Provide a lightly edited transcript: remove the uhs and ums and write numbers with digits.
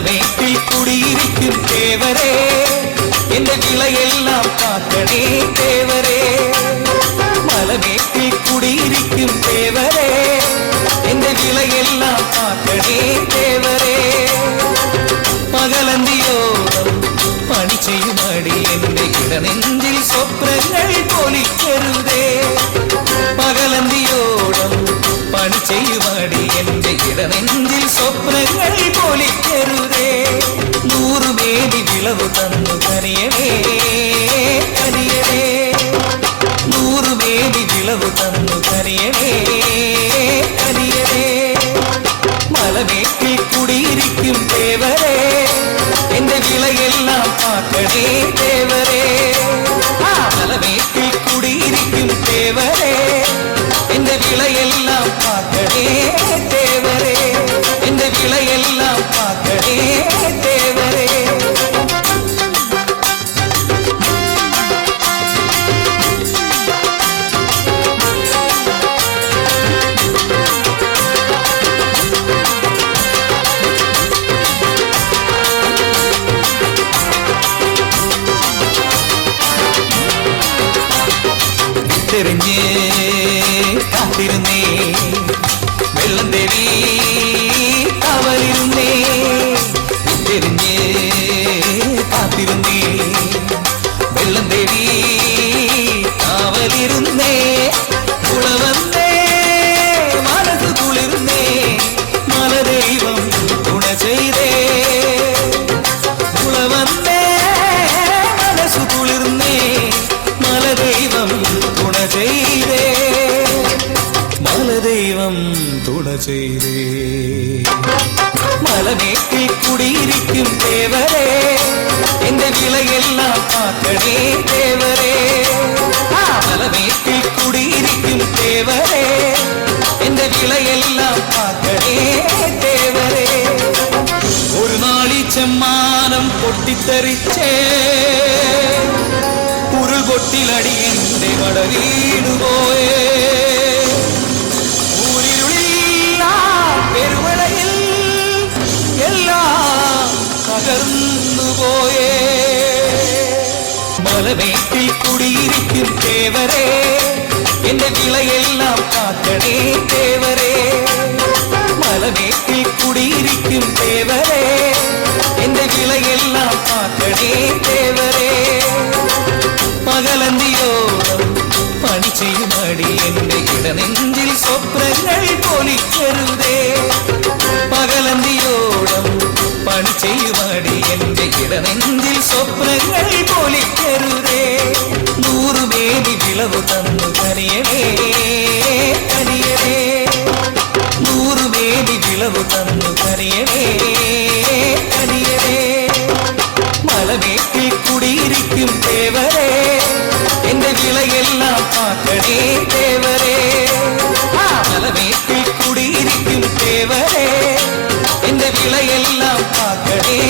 மலமேட்டில் குடியிருக்கும் தேவரே என்ற விலையெல்லாம் காக்கணே தேவரே மலமேட்டில் குடியிருக்கும் தேவரே என்ற விலையெல்லாம் காக்கணே தேவரே പകലന്തിയോളം പണി ചെയ്യുമടി എന്റെ ഇടനെഞ്ചിൽ സ്വപ്നങ്ങൾ പൊലിക്കരുതേ പകലന്തിയോളം പണി ചെയ്യുമടി എന്റെ ഇടനെഞ്ചിൽ സ്വപ്നങ്ങൾ പൊലിക്കരുതേ 100 മേനി വിളവ് തന്നു കനിയണേ കനിയണേ 100 മേനി വിളവ് തന്നു കനിയണേ കനിയണേ മലമേട്ടിൽ കുടിയിരിക്കും ദേവരേ എന്റെ വിലയെല്ലാം കാക്കണേ ദേവരേ മലമേട്ടിൽ കുടിയിരിക്കും ദേവരേ എന്റെ വിലയെല്ലാം കാക്കണേ ദേവരേ എന്റെ വിലയെല്ലാം കാക്കണേ ദേവരേ തെരഞ്ഞ് കാത്തിരുന്നേ വെള്ളം ദേവി കാവലിരുന്നേ തെരഞ്ഞ് കാത്തിരുന്നേ വെള്ളം ദേവി കാവലിരുന്നേ കുളവന്നേ മനസ്സ് കുളിർന്നേ മലദൈവം തുണ ചെയ്തേ കുളവന്നേ മനസ്സു കുളിർന്നേ മലദൈവം ചെയ്തേ മലദൈവം തുണ ചെയ്തേ മലമേട്ടിൽ കുടിയിരിക്കും ദേവരേ എന്റെ വിലയെല്ലാം കാക്കണേ ദേവരേ മലമേട്ടിൽ കുടിയിരിക്കും ദേവരേ എന്റെ വിലയെല്ലാം കാക്കണേ ദേവരേ ഒരു നാളി ചെമ്മാനം പൊട്ടിത്തെറിച്ചേ ഉരുൾപൊട്ടിലടി എന്റെ മടവീടുപോയേ ഊരിരുളില്ല പെരുമഴയിൽ എല്ലാം തകർന്നുപോയേ മലമേട്ടിൽ കുടിയിരിക്കും ദേവരേ എന്റെ വിലയെല്ലാം കാക്കണേ ദേവരേ മലമേട്ടിൽ കുടിയിരിക്കും ദേവരേ എന്റെ വിലയെല്ലാം കാക്കണേ ദേവരേ പകലന്തിയോളം പണി ചെയ്യുമടി എന്റെ ഇടനെഞ്ചിൽ സ്വപ്നങ്ങൾ പൊലിക്കരുതേ പകലന്തിയോളം പണി ചെയ്യുമടി എന്റെ ഇടനെഞ്ചിൽ സ്വപ്നങ്ങൾ പൊലിക്കരുതേ 100 മേനി വിളവ് തന്നു കനിയണേ കനിയണേ 100 മേനി വിളവ് തന്നു കനിയണേ കനിയണേ മലമേട്ടിൽ കുടിയിരിക്കും ദേവരേ എന്റെ വിലയെല്ലാം കാക്കണേ ദേവരേ മലമേട്ടിൽ കുടിയിരിക്കും ദേവരേ എന്റെ വിലയെല്ലാം കാക്കണേ